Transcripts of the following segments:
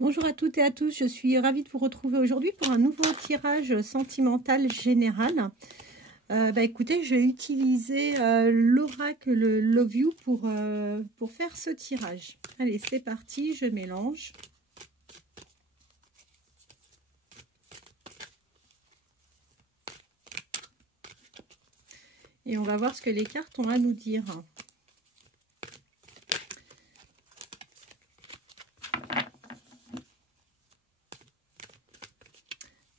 Bonjour à toutes et à tous, je suis ravie de vous retrouver aujourd'hui pour un nouveau tirage sentimental général. Écoutez, je vais utiliser l'oracle Love You pour faire ce tirage. Allez, c'est parti, je mélange. Et on va voir ce que les cartes ont à nous dire.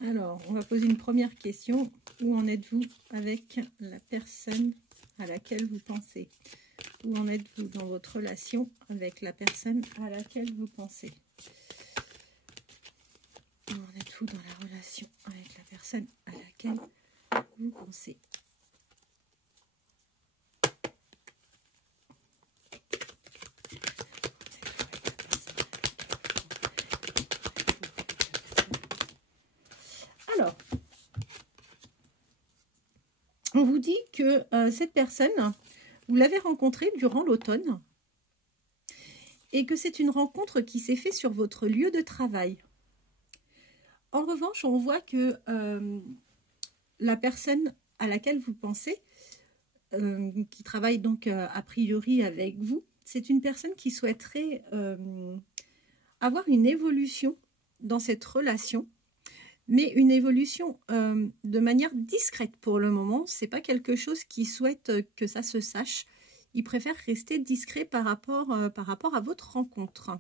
Alors, on va poser une première question. Où en êtes-vous avec la personne à laquelle vous pensez? Où en êtes-vous dans votre relation avec la personne à laquelle vous pensez? Où en êtes-vous dans la relation avec la personne à laquelle vous pensez? Alors, on vous dit que cette personne, vous l'avez rencontrée durant l'automne et que c'est une rencontre qui s'est faite sur votre lieu de travail. En revanche, on voit que la personne à laquelle vous pensez, qui travaille donc a priori avec vous, c'est une personne qui souhaiterait avoir une évolution dans cette relation, mais une évolution de manière discrète pour le moment. C'est pas quelque chose qui souhaite que ça se sache. Il préfère rester discret par rapport à votre rencontre.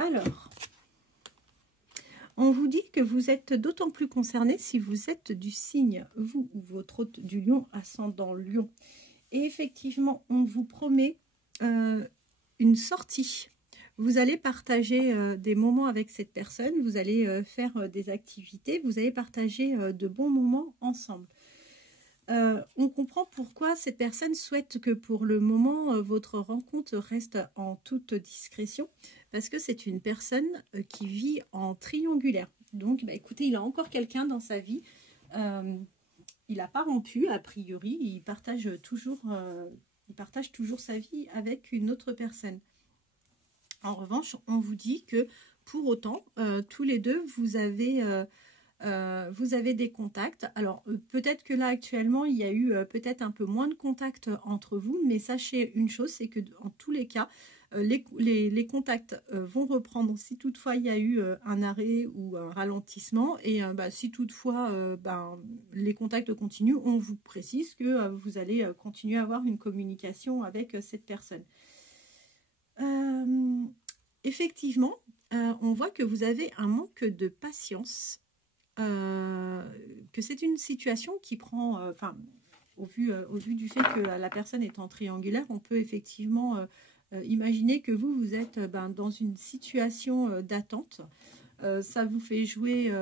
Alors, on vous dit que vous êtes d'autant plus concerné si vous êtes du signe, vous ou votre hôte du lion, ascendant lion. Et effectivement, on vous promet une sortie. Vous allez partager des moments avec cette personne, vous allez faire des activités, vous allez partager de bons moments ensemble. On comprend pourquoi cette personne souhaite que pour le moment, votre rencontre reste en toute discrétion, parce que c'est une personne qui vit en triangulaire. Donc, écoutez, il a encore quelqu'un dans sa vie. Il n'a pas rompu, a priori. Il partage toujours sa vie avec une autre personne. En revanche, on vous dit que pour autant, tous les deux, vous avez des contacts. Alors, peut-être que là, actuellement, il y a eu peut-être un peu moins de contacts entre vous, mais sachez une chose, c'est que en tous les cas, les contacts vont reprendre si toutefois il y a eu un arrêt ou un ralentissement. Et si toutefois les contacts continuent, on vous précise que vous allez continuer à avoir une communication avec cette personne. Effectivement, on voit que vous avez un manque de patience. Que c'est une situation qui prend, au vu du fait que la personne est en triangulaire, on peut effectivement imaginer que vous êtes dans une situation d'attente. Ça vous fait jouer,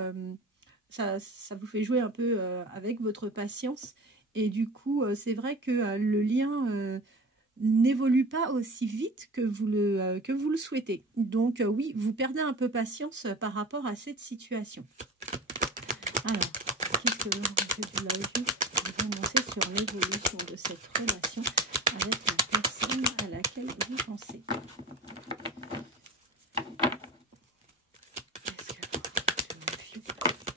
ça vous fait jouer un peu avec votre patience, et du coup, c'est vrai que le lien n'évolue pas aussi vite que vous le souhaitez. Donc oui, vous perdez un peu patience par rapport à cette situation. Alors, qu'est-ce que vous annoncer sur l'évolution de cette relation avec la personne à laquelle vous pensez? Qu'est-ce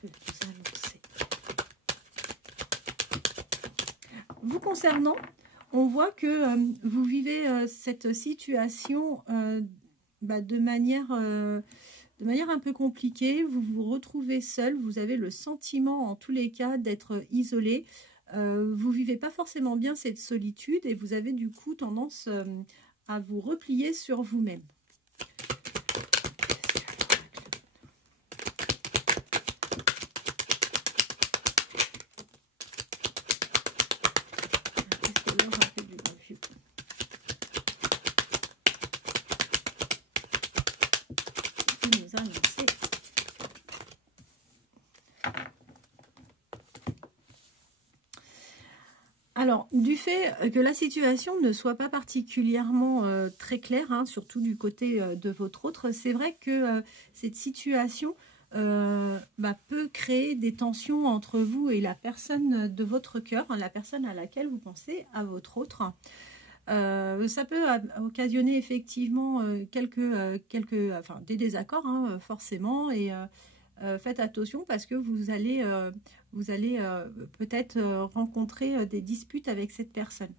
que vous annoncer? Vous concernant, on voit que vous vivez cette situation de manière un peu compliquée. Vous vous retrouvez seul, vous avez le sentiment en tous les cas d'être isolé. Vous vivez pas forcément bien cette solitude et vous avez du coup tendance à vous replier sur vous-même. Alors, du fait que la situation ne soit pas particulièrement très claire, hein, surtout du côté de votre autre, c'est vrai que cette situation peut créer des tensions entre vous et la personne de votre cœur, hein, la personne à laquelle vous pensez, à votre autre. Ça peut occasionner effectivement des désaccords, hein, forcément, et faites attention parce que vous allez peut-être rencontrer des disputes avec cette personne.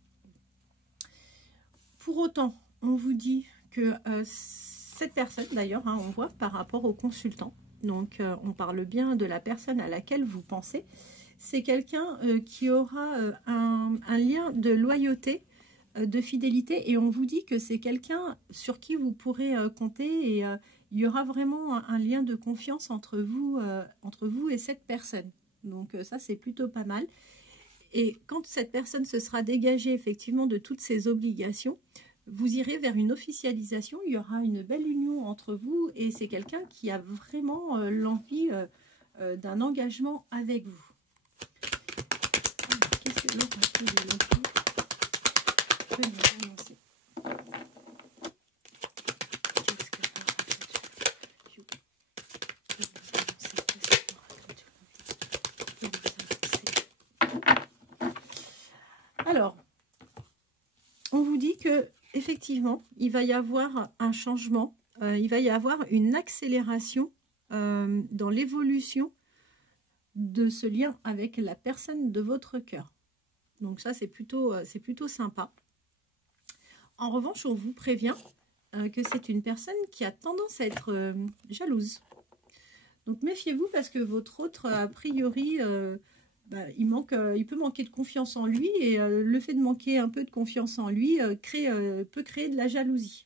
Pour autant, on vous dit que cette personne, d'ailleurs, hein, on voit par rapport au consultant, donc on parle bien de la personne à laquelle vous pensez, c'est quelqu'un qui aura un lien de loyauté, de fidélité, et on vous dit que c'est quelqu'un sur qui vous pourrez compter, et il y aura vraiment un lien de confiance entre vous et cette personne. Donc ça, c'est plutôt pas mal. Et quand cette personne se sera dégagée effectivement de toutes ses obligations, vous irez vers une officialisation, il y aura une belle union entre vous, et c'est quelqu'un qui a vraiment l'envie d'un engagement avec vous. Qu'est-ce que l'oracle de l'autre peut nous annoncer? Alors, on vous dit que effectivement, il va y avoir un changement, il va y avoir une accélération dans l'évolution de ce lien avec la personne de votre cœur. Donc ça, c'est plutôt sympa. En revanche, on vous prévient que c'est une personne qui a tendance à être jalouse. Donc méfiez-vous parce que votre autre, a priori, il peut manquer de confiance en lui, et le fait de manquer un peu de confiance en lui peut créer de la jalousie.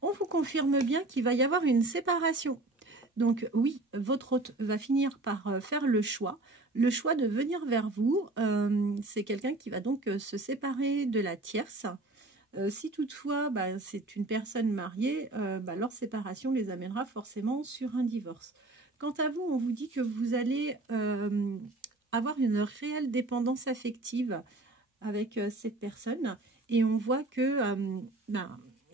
On vous confirme bien qu'il va y avoir une séparation. Donc oui, votre hôte va finir par faire le choix de venir vers vous. C'est quelqu'un qui va donc se séparer de la tierce. Si toutefois c'est une personne mariée, leur séparation les amènera forcément sur un divorce. Quant à vous, on vous dit que vous allez avoir une réelle dépendance affective avec cette personne, et on voit que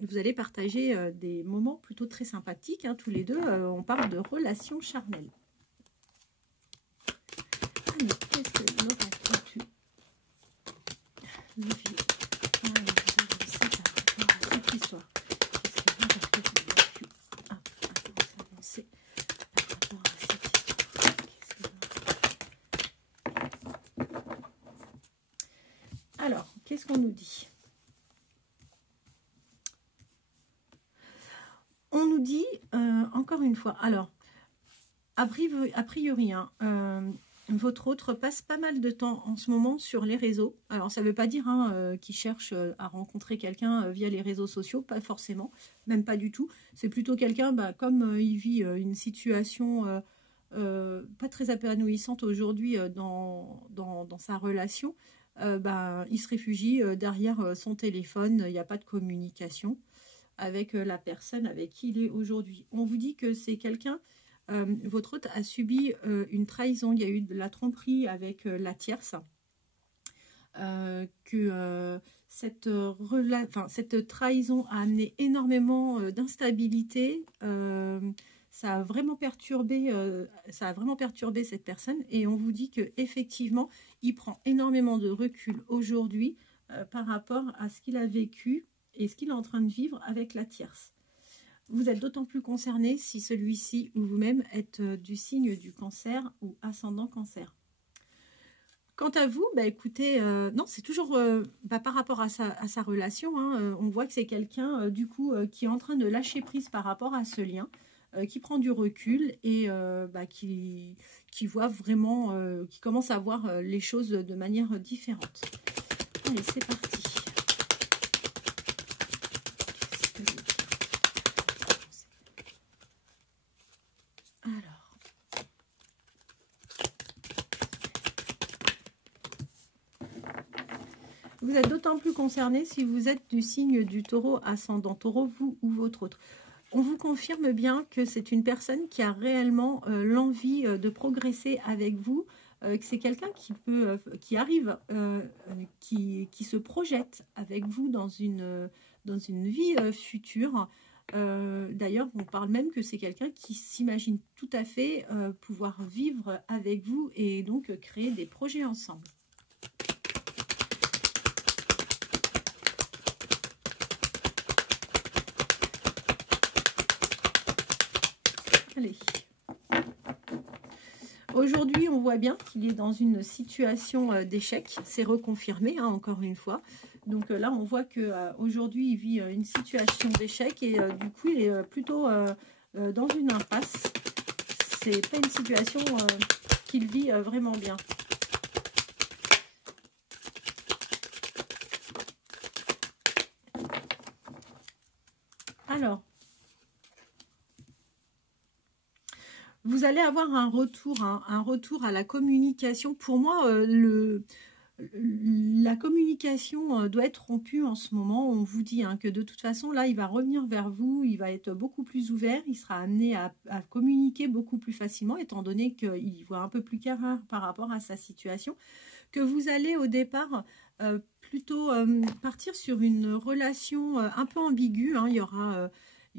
vous allez partager des moments plutôt très sympathiques, hein, tous les deux. On parle de relations charnelles. Alors, qu'est-ce que l'oracle du levier cette histoire? Qu'est-ce que l'oracle du levier avancer par rapport à cette histoire? Alors, qu'est-ce qu'on nous dit? On nous dit, encore une fois, alors, a priori, hein, votre autre passe pas mal de temps en ce moment sur les réseaux. Alors, ça ne veut pas dire qu'il cherche à rencontrer quelqu'un via les réseaux sociaux, pas forcément, même pas du tout. C'est plutôt quelqu'un, comme il vit une situation pas très épanouissante aujourd'hui dans sa relation, il se réfugie derrière son téléphone, il n'y a pas de communication avec la personne avec qui il est aujourd'hui. On vous dit que c'est quelqu'un, votre hôte a subi une trahison, il y a eu de la tromperie avec la tierce, cette trahison a amené énormément d'instabilité, ça a vraiment perturbé cette personne, et on vous dit que effectivement il prend énormément de recul aujourd'hui par rapport à ce qu'il a vécu et ce qu'il est en train de vivre avec la tierce. Vous êtes d'autant plus concerné si celui-ci ou vous-même êtes du signe du cancer ou ascendant cancer. Quant à vous, écoutez, non, c'est toujours par rapport à sa relation, hein, on voit que c'est quelqu'un du coup qui est en train de lâcher prise par rapport à ce lien, qui prend du recul et qui voit vraiment, qui commence à voir les choses de manière différente. Allez, c'est parti. Alors, Vous êtes d'autant plus concerné si vous êtes du signe du taureau ascendant taureau, vous ou votre autre. On vous confirme bien que c'est une personne qui a réellement l'envie de progresser avec vous, que c'est quelqu'un qui arrive, qui se projette avec vous dans une vie future. D'ailleurs, on parle même que c'est quelqu'un qui s'imagine tout à fait pouvoir vivre avec vous et donc créer des projets ensemble. Allez. Aujourd'hui, on voit bien qu'il est dans une situation d'échec. C'est reconfirmé, hein, encore une fois. Donc là, on voit qu'aujourd'hui, il vit une situation d'échec et du coup, il est plutôt dans une impasse. C'est pas une situation qu'il vit vraiment bien. Alors, vous allez avoir un retour à la communication. Pour moi, la communication doit être rompue en ce moment. On vous dit que de toute façon, là, il va revenir vers vous. Il va être beaucoup plus ouvert. Il sera amené à communiquer beaucoup plus facilement, étant donné qu'il voit un peu plus clair par rapport à sa situation. Que vous allez au départ plutôt partir sur une relation un peu ambiguë. Il y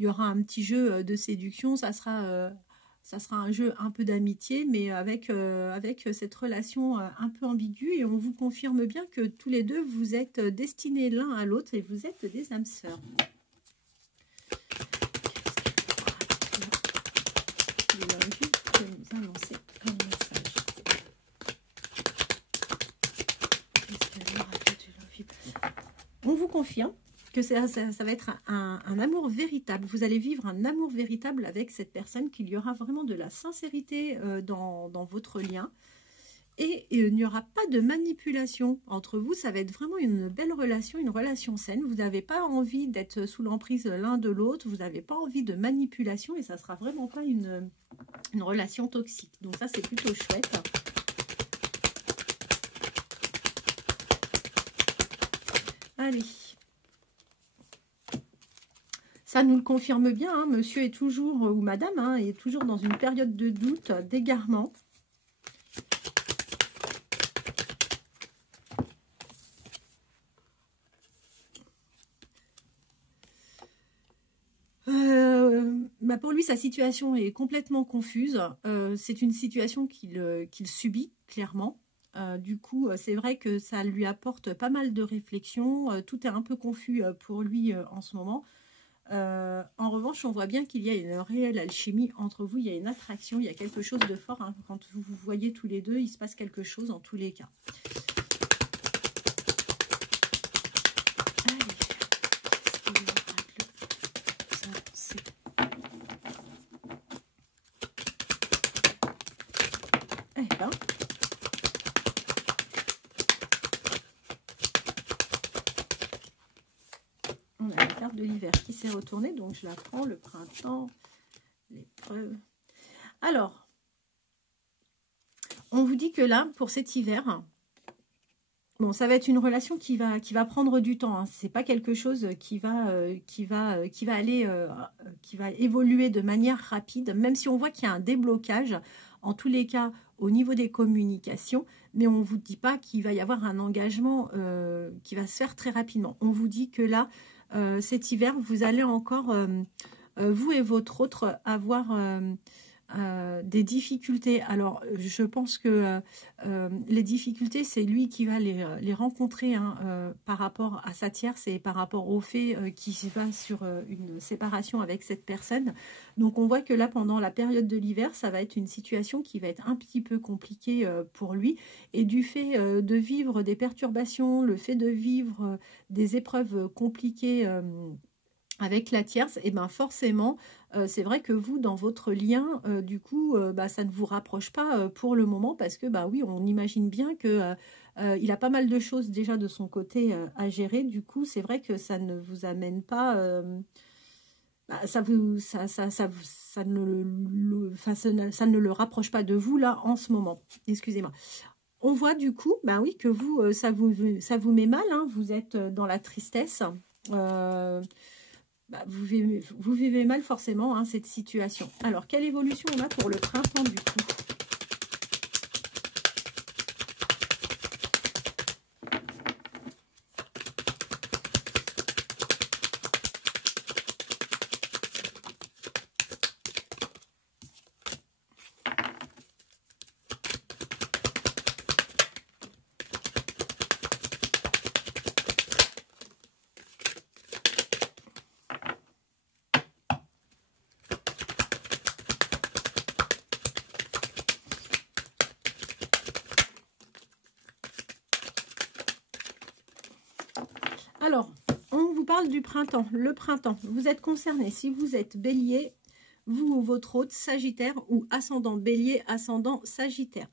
aura un petit jeu de séduction. Ça sera un jeu un peu d'amitié, mais avec cette relation un peu ambiguë. Et on vous confirme bien que tous les deux, vous êtes destinés l'un à l'autre et vous êtes des âmes sœurs. On vous confirme que ça va être un amour véritable. Vous allez vivre un amour véritable avec cette personne, qu'il y aura vraiment de la sincérité dans votre lien. Et il n'y aura pas de manipulation entre vous. Ça va être vraiment une belle relation, une relation saine. Vous n'avez pas envie d'être sous l'emprise l'un de l'autre. Vous n'avez pas envie de manipulation et ça ne sera vraiment pas une relation toxique. Donc ça, c'est plutôt chouette. Allez. Ça nous le confirme bien, hein. Monsieur est toujours, ou madame, hein, est toujours dans une période de doute, d'égarement. Pour lui, sa situation est complètement confuse. C'est une situation qu'il subit, clairement. Du coup, c'est vrai que ça lui apporte pas mal de réflexion. Tout est un peu confus pour lui en ce moment. En revanche, on voit bien qu'il y a une réelle alchimie entre vous, il y a une attraction, il y a quelque chose de fort. Hein. Quand vous vous voyez tous les deux, il se passe quelque chose en tous les cas. Allez, eh ben, on a la carte de l'hiver qui s'est retournée, donc je la prends, le printemps, l'épreuve. Alors, on vous dit que là, pour cet hiver, bon, ça va être une relation qui va prendre du temps. Hein. C'est pas quelque chose qui va évoluer de manière rapide, même si on voit qu'il y a un déblocage, en tous les cas, au niveau des communications, mais on ne vous dit pas qu'il va y avoir un engagement qui va se faire très rapidement. On vous dit que là, cet hiver, vous allez encore, vous et votre autre, avoir des difficultés. Alors, je pense que les difficultés, c'est lui qui va les rencontrer hein, par rapport à sa tierce et par rapport au fait qu'il va sur une séparation avec cette personne. Donc, on voit que là, pendant la période de l'hiver, ça va être une situation qui va être un petit peu compliquée pour lui. Et du fait de vivre des perturbations, le fait de vivre des épreuves compliquées avec la tierce, et ben forcément, c'est vrai que vous, dans votre lien, du coup, ça ne vous rapproche pas pour le moment, parce que, oui, on imagine bien que il a pas mal de choses déjà de son côté à gérer. Du coup, c'est vrai que ça ne vous amène pas... ça ne le rapproche pas de vous, là, en ce moment. Excusez-moi. on voit du coup, bah oui, que vous, ça vous met mal, hein, vous êtes dans la tristesse. Bah, vous vivez mal forcément hein, cette situation. Alors, quelle évolution on a pour le printemps du coup? Alors, on vous parle du printemps. Le printemps, vous êtes concerné. Si vous êtes bélier, vous ou votre hôte, sagittaire ou ascendant bélier, ascendant sagittaire.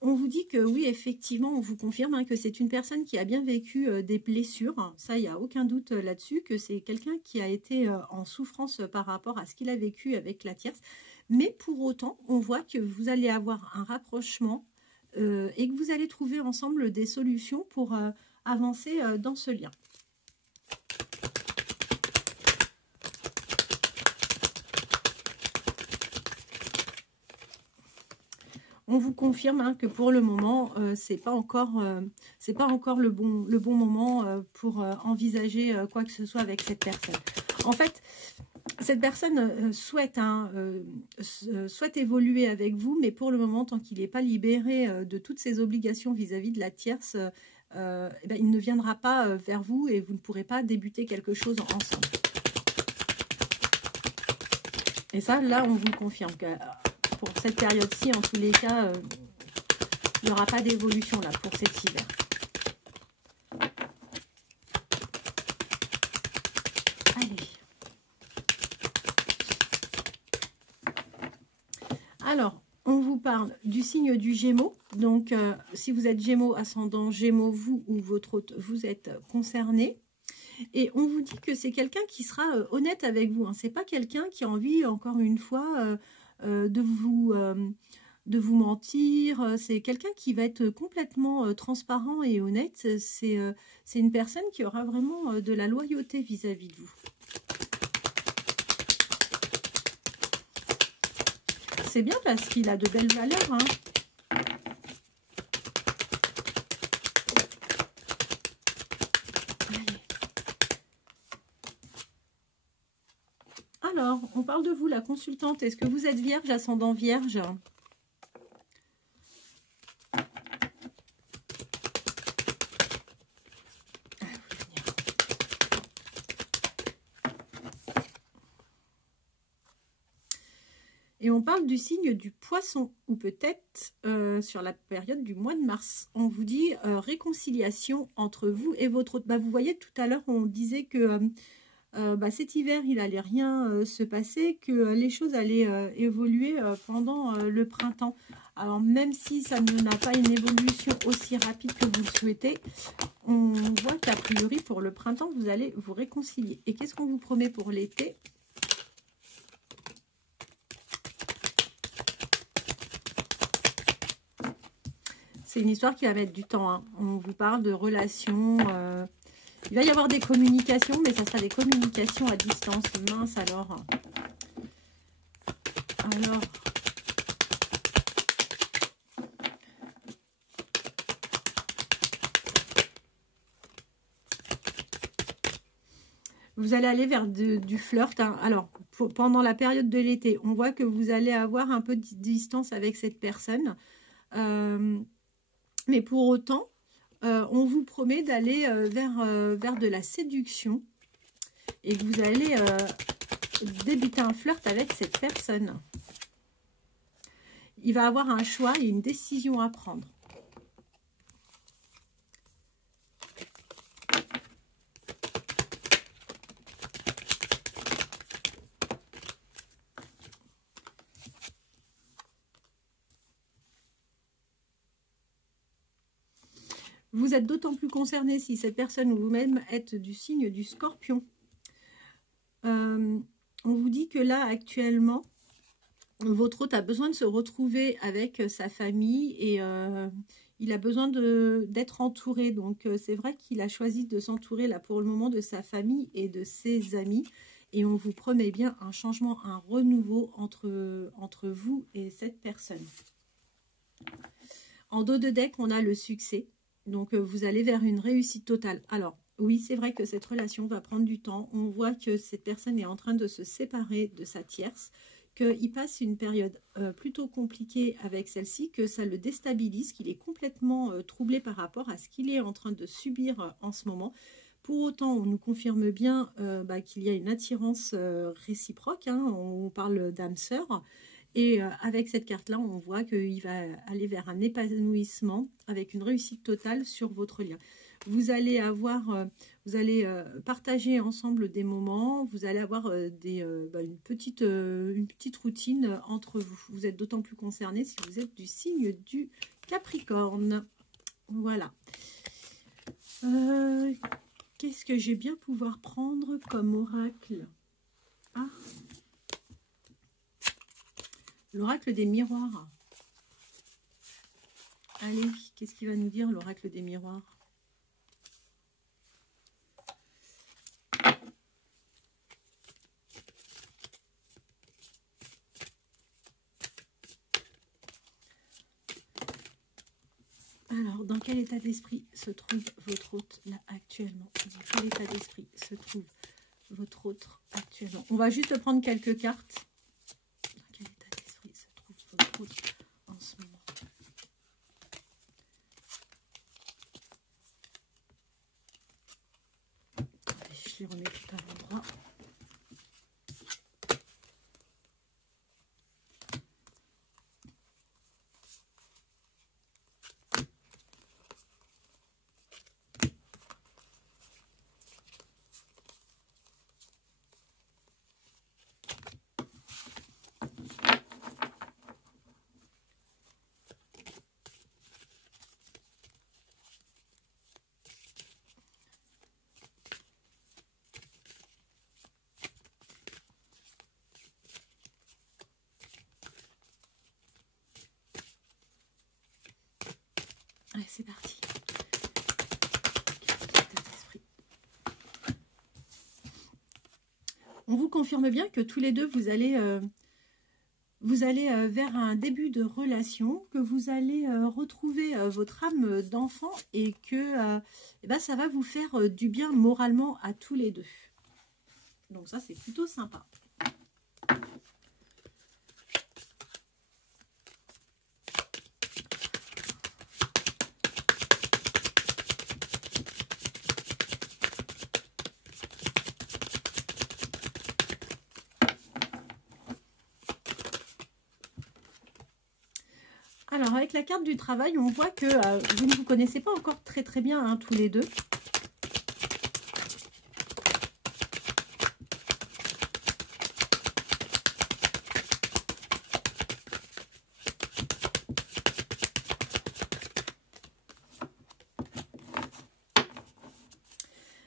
On vous dit que oui, effectivement, on vous confirme hein, que c'est une personne qui a bien vécu des blessures. Ça, il n'y a aucun doute là-dessus, que c'est quelqu'un qui a été en souffrance par rapport à ce qu'il a vécu avec la tierce. Mais pour autant, on voit que vous allez avoir un rapprochement et que vous allez trouver ensemble des solutions pour avancer dans ce lien. On vous confirme hein, que pour le moment, c'est pas encore le bon moment pour envisager quoi que ce soit avec cette personne. En fait, cette personne souhaite évoluer avec vous, mais pour le moment, tant qu'il n'est pas libéré de toutes ses obligations vis-à-vis de la tierce, eh ben, il ne viendra pas vers vous et vous ne pourrez pas débuter quelque chose ensemble. Et ça, là, on vous le confirme que pour cette période-ci, en tous les cas, il n'y aura pas d'évolution là pour cet hiver. Allez. Alors, on vous parle du signe du Gémeaux. Donc, si vous êtes Gémeaux, ascendant Gémeaux, vous ou votre hôte, vous êtes concerné. Et on vous dit que c'est quelqu'un qui sera honnête avec vous. Hein. Ce n'est pas quelqu'un qui a envie, encore une fois, de vous mentir. C'est quelqu'un qui va être complètement transparent et honnête. C'est une personne qui aura vraiment de la loyauté vis-à-vis de vous. C'est bien parce qu'il a de belles valeurs. Hein. Alors, on parle de vous, la consultante. Est-ce que vous êtes vierge, ascendant vierge? Et on parle du signe du poisson, ou peut-être sur la période du mois de mars. On vous dit réconciliation entre vous et votre hôte. Bah, vous voyez, tout à l'heure, on disait que cet hiver, il n'allait rien se passer, que les choses allaient évoluer pendant le printemps. Alors, même si ça n'a pas une évolution aussi rapide que vous le souhaitez, on voit qu'a priori, pour le printemps, vous allez vous réconcilier. Et qu'est-ce qu'on vous promet pour l'été ? C'est une histoire qui va mettre du temps. Hein. On vous parle de relations. Il va y avoir des communications, mais ça sera des communications à distance. Mince alors. Alors. Vous allez aller vers du flirt. Hein. Alors, pendant la période de l'été, on voit que vous allez avoir un peu de distance avec cette personne. Mais pour autant, on vous promet d'aller vers de la séduction et que vous allez débuter un flirt avec cette personne. Il va avoir un choix et une décision à prendre. Vous êtes d'autant plus concerné si cette personne ou vous-même êtes du signe du Scorpion. On vous dit que là, actuellement, votre hôte a besoin de se retrouver avec sa famille et il a besoin d'être entouré. Donc, c'est vrai qu'il a choisi de s'entourer là pour le moment de sa famille et de ses amis. Et on vous promet bien un changement, un renouveau entre vous et cette personne. En dos de deck, on a le succès. Donc, vous allez vers une réussite totale. Alors, oui, c'est vrai que cette relation va prendre du temps. On voit que cette personne est en train de se séparer de sa tierce, qu'il passe une période plutôt compliquée avec celle-ci, que ça le déstabilise, qu'il est complètement troublé par rapport à ce qu'il est en train de subir en ce moment. Pour autant, on nous confirme bien qu'il y a une attirance réciproque. Hein, on parle d'âme sœur. Et avec cette carte-là, on voit qu'il va aller vers un épanouissement avec une réussite totale sur votre lien. Vous allez partager ensemble des moments, vous allez avoir une petite routine entre vous. Vous êtes d'autant plus concerné si vous êtes du signe du Capricorne. Voilà. Qu'est-ce que j'ai bien pouvoir prendre comme oracle? Ah, l'oracle des miroirs. Allez, qu'est-ce qu'il va nous dire l'oracle des miroirs? Alors, dans quel état d'esprit se trouve votre hôte là actuellement? Dans quel état d'esprit se trouve votre hôte actuellement? On va juste prendre quelques cartes. Dans quel état d'esprit se trouve votre hôte en ce moment? Allez, je les remets tout à l'endroit. Allez, c'est parti. On vous confirme bien que tous les deux, vous allez vers un début de relation, que vous allez retrouver votre âme d'enfant et que ça va vous faire du bien moralement à tous les deux. Donc ça, c'est plutôt sympa. Alors, avec la carte du travail, on voit que vous ne vous connaissez pas encore très très bien, hein, tous les deux.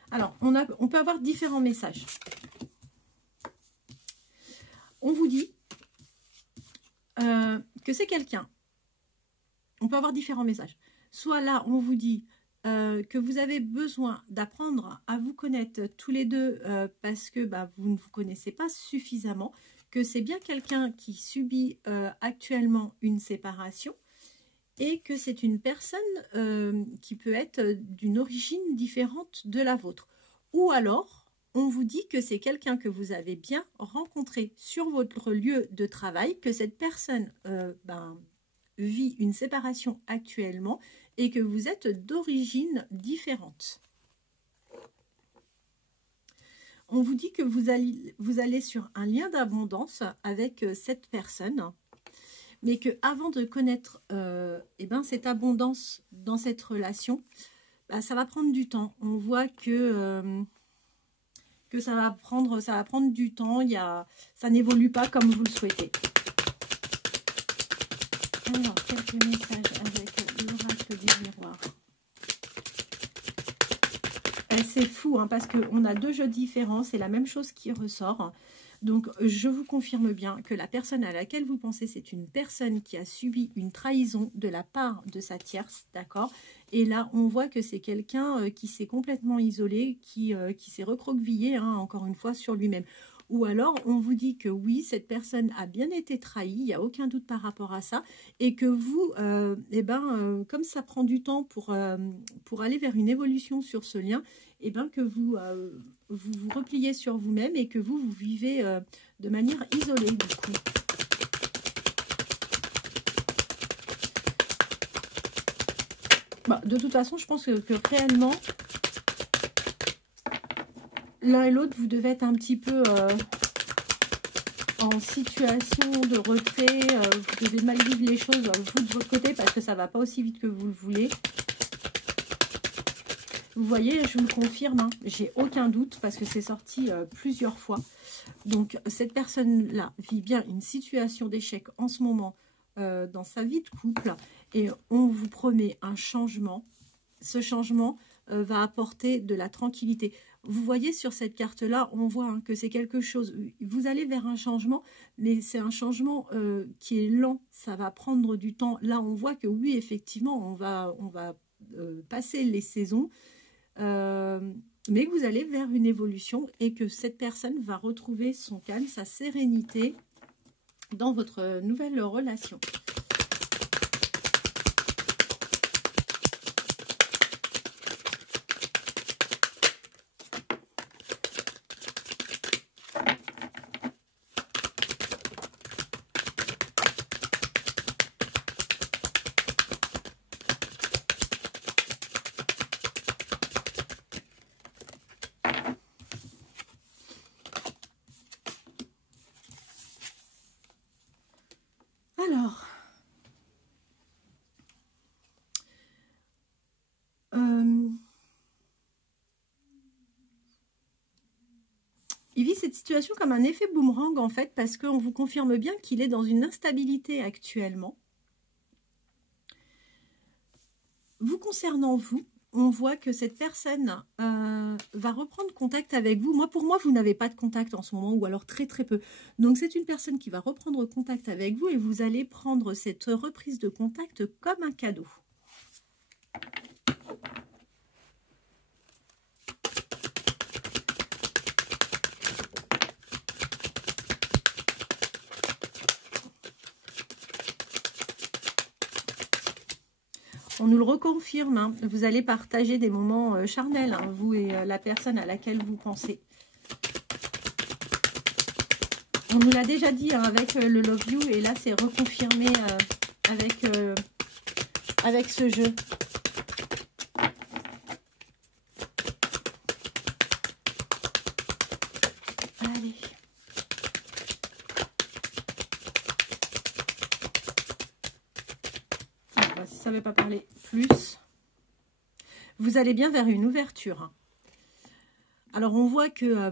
Alors, on peut avoir différents messages. On vous dit que c'est quelqu'un. On peut avoir différents messages. Soit là, on vous dit que vous avez besoin d'apprendre à vous connaître tous les deux parce que vous ne vous connaissez pas suffisamment, que c'est bien quelqu'un qui subit actuellement une séparation et que c'est une personne qui peut être d'une origine différente de la vôtre. Ou alors, on vous dit que c'est quelqu'un que vous avez bien rencontré sur votre lieu de travail, que cette personne vit une séparation actuellement et que vous êtes d'origine différente. On vous dit que vous allez sur un lien d'abondance avec cette personne, mais que avant de connaître cette abondance dans cette relation, ça va prendre du temps. On voit que ça va prendre du temps, ça n'évolue pas comme vous le souhaitez. Alors, quelques messages avec l'oracle des miroirs. C'est fou, hein, parce qu'on a deux jeux différents, c'est la même chose qui ressort. Donc, je vous confirme bien que la personne à laquelle vous pensez, c'est une personne qui a subi une trahison de la part de sa tierce, d'accord? Et là, on voit que c'est quelqu'un qui s'est complètement isolé, qui s'est recroquevillé, hein, encore une fois, sur lui-même. Ou alors, on vous dit que oui, cette personne a bien été trahie, il n'y a aucun doute par rapport à ça, et que vous, comme ça prend du temps pour aller vers une évolution sur ce lien, et bien que vous vous repliez sur vous-même et que vous vivez de manière isolée, du coup. Bah, de toute façon, je pense que réellement, l'un et l'autre, vous devez être un petit peu en situation de retrait. Vous devez mal vivre les choses, vous, de votre côté, parce que ça ne va pas aussi vite que vous le voulez. Vous voyez, je vous le confirme, hein, j'ai aucun doute, parce que c'est sorti plusieurs fois. Donc, cette personne-là vit bien une situation d'échec en ce moment dans sa vie de couple. Et on vous promet un changement. Ce changement va apporter de la tranquillité. Vous voyez sur cette carte-là, on voit hein, que c'est quelque chose, vous allez vers un changement, mais c'est un changement qui est lent, ça va prendre du temps. Là, on voit que oui, effectivement, on va passer les saisons, mais que vous allez vers une évolution et que cette personne va retrouver son calme, sa sérénité dans votre nouvelle relation. Alors, il vit cette situation comme un effet boomerang en fait, parce qu'on vous confirme bien qu'il est dans une instabilité actuellement. Vous concernant vous, on voit que cette personne va reprendre contact avec vous. Pour moi, vous n'avez pas de contact en ce moment, ou alors très très peu. Donc, c'est une personne qui va reprendre contact avec vous et vous allez prendre cette reprise de contact comme un cadeau. On nous le reconfirme, hein. Vous allez partager des moments charnels, hein, vous et la personne à laquelle vous pensez. On nous l'a déjà dit hein, avec le Love You, et là c'est reconfirmé avec ce jeu. Allez. Ça ne veut pas parler plus. Vous allez bien vers une ouverture. Alors, on voit que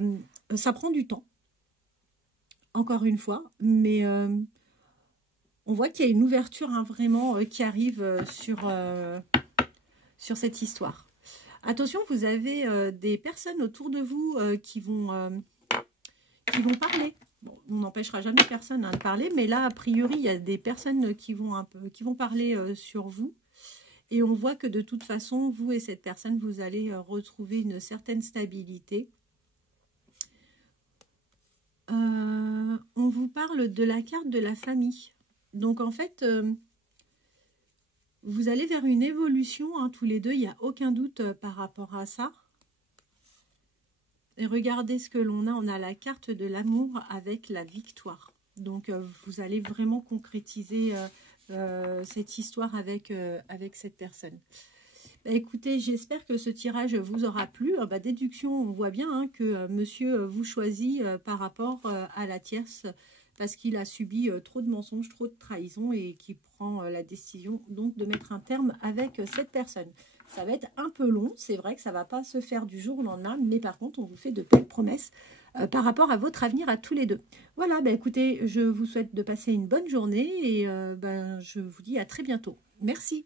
ça prend du temps, encore une fois, mais on voit qu'il y a une ouverture hein, vraiment qui arrive sur cette histoire. Attention, vous avez des personnes autour de vous qui vont parler. Bon, on n'empêchera jamais personne hein, de parler, mais là, a priori, il y a des personnes qui vont parler sur vous. Et on voit que de toute façon, vous et cette personne, vous allez retrouver une certaine stabilité. On vous parle de la carte de la famille. Donc, en fait, vous allez vers une évolution, hein, tous les deux, il n'y a aucun doute par rapport à ça. Et regardez ce que l'on a. On a la carte de l'amour avec la victoire. Donc, vous allez vraiment concrétiser cette histoire avec cette personne. Bah, écoutez, j'espère que ce tirage vous aura plu. Déduction, on voit bien hein, que monsieur vous choisit par rapport à la tierce parce qu'il a subi trop de mensonges, trop de trahisons et qui prend la décision donc de mettre un terme avec cette personne. Ça va être un peu long, c'est vrai que ça ne va pas se faire du jour au lendemain, mais par contre, on vous fait de belles promesses par rapport à votre avenir à tous les deux. Voilà, écoutez, je vous souhaite de passer une bonne journée et je vous dis à très bientôt. Merci.